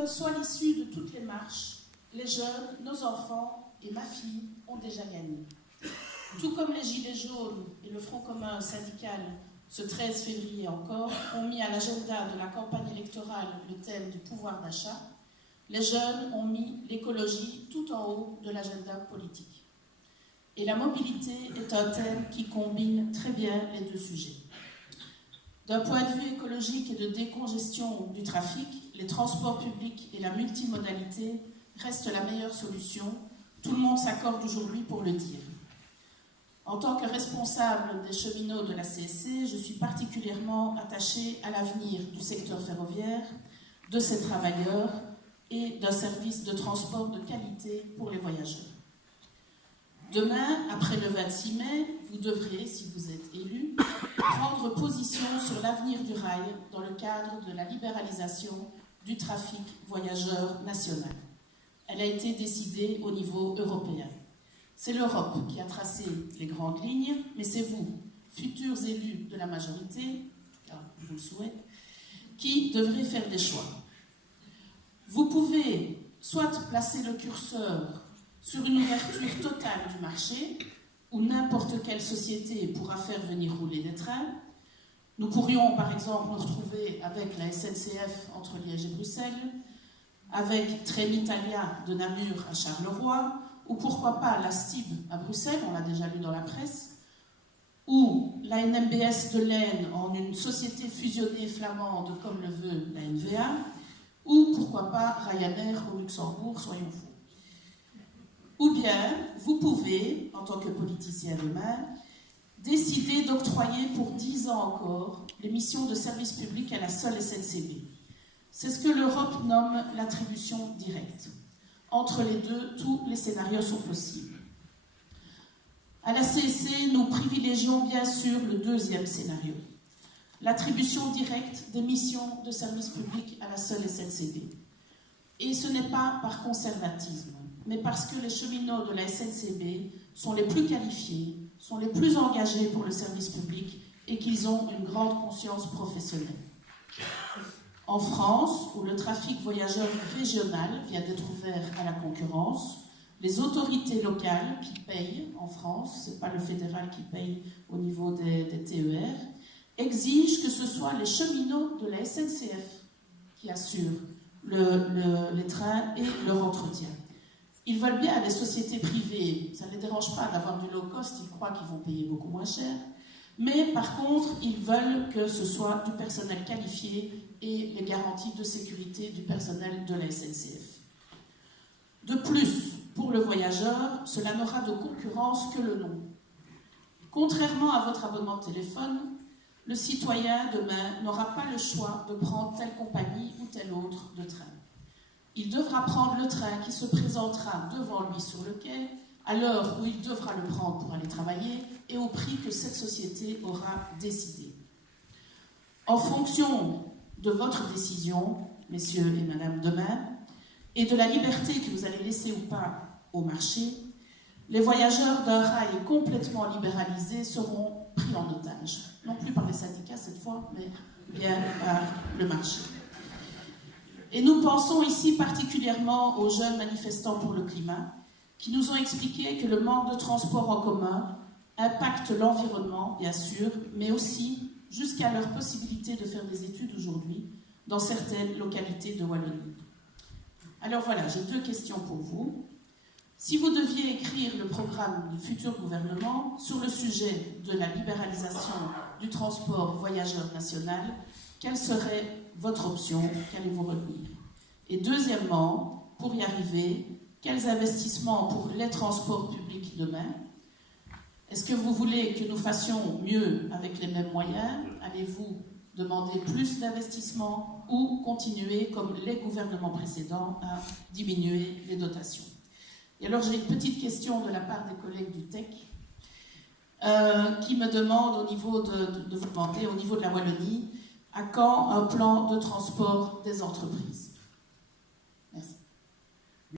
que soit l'issue de toutes les marches, les jeunes, nos enfants et ma fille ont déjà gagné. Tout comme les Gilets jaunes et le Front commun syndical, ce 13 février encore, ont mis à l'agenda de la campagne électorale le thème du pouvoir d'achat, les jeunes ont mis l'écologie tout en haut de l'agenda politique. Et la mobilité est un thème qui combine très bien les deux sujets. D'un point de vue écologique et de décongestion du trafic, les transports publics et la multimodalité restent la meilleure solution. Tout le monde s'accorde aujourd'hui pour le dire. En tant que responsable des cheminots de la CSC, je suis particulièrement attachée à l'avenir du secteur ferroviaire, de ses travailleurs et d'un service de transport de qualité pour les voyageurs. Demain, après le 26 mai, vous devrez, si vous êtes élu, prendre position sur l'avenir du rail dans le cadre de la libéralisation du trafic voyageur national. Elle a été décidée au niveau européen. C'est l'Europe qui a tracé les grandes lignes, mais c'est vous, futurs élus de la majorité, car je vous le souhaite, qui devrez faire des choix. Vous pouvez soit placer le curseur sur une ouverture totale du marché, où n'importe quelle société pourra faire venir rouler des trains. Nous pourrions, par exemple, nous retrouver avec la SNCF entre Liège et Bruxelles, avec Trenitalia de Namur à Charleroi, ou pourquoi pas la STIB à Bruxelles, on l'a déjà lu dans la presse, ou la NMBS de l'Aisne en une société fusionnée flamande comme le veut la NVA, ou pourquoi pas Ryanair au Luxembourg, soyons fous. Ou bien, vous pouvez, en tant que politicien demain, décider d'octroyer pour 10 ans encore les missions de service public à la seule SNCB. C'est ce que l'Europe nomme l'attribution directe. Entre les deux, tous les scénarios sont possibles. À la CSC, nous privilégions bien sûr le deuxième scénario, l'attribution directe des missions de service public à la seule SNCB. Et ce n'est pas par conservatisme, mais parce que les cheminots de la SNCB sont les plus qualifiés, sont les plus engagés pour le service public et qu'ils ont une grande conscience professionnelle. En France, où le trafic voyageur régional vient d'être ouvert à la concurrence, les autorités locales qui payent en France, ce n'est pas le fédéral qui paye au niveau des TER, exigent que ce soit les cheminots de la SNCF qui assurent les trains et leur entretien. Ils veulent bien des sociétés privées, ça ne les dérange pas d'avoir du low cost, ils croient qu'ils vont payer beaucoup moins cher, mais par contre, ils veulent que ce soit du personnel qualifié et les garanties de sécurité du personnel de la SNCF. De plus, pour le voyageur, cela n'aura de concurrence que le nom. Contrairement à votre abonnement de téléphone, le citoyen demain n'aura pas le choix de prendre telle compagnie ou telle autre de train. Il devra prendre le train qui se présentera devant lui sur le quai, à l'heure où il devra le prendre pour aller travailler et au prix que cette société aura décidé. En fonction de votre décision, messieurs et madame demain, et de la liberté que vous allez laisser ou pas au marché, les voyageurs d'un rail complètement libéralisé seront pris en otage. Non plus par les syndicats cette fois, mais bien par le marché. Et nous pensons ici particulièrement aux jeunes manifestants pour le climat, qui nous ont expliqué que le manque de transport en commun impacte l'environnement, bien sûr, mais aussi jusqu'à leur possibilité de faire des études aujourd'hui dans certaines localités de Wallonie. Alors voilà, j'ai 2 questions pour vous. Si vous deviez écrire le programme du futur gouvernement sur le sujet de la libéralisation du transport voyageur national, quelle serait votre option? Qu'allez-vous retenir? Et deuxièmement, pour y arriver, quels investissements pour les transports publics demain? Est-ce que vous voulez que nous fassions mieux avec les mêmes moyens? Allez-vous demander plus d'investissements ou continuer, comme les gouvernements précédents, à diminuer les dotations? Et alors j'ai une petite question de la part des collègues du TEC qui me demandent au niveau de vous demander, au niveau de la Wallonie, à quand un plan de transport des entreprises?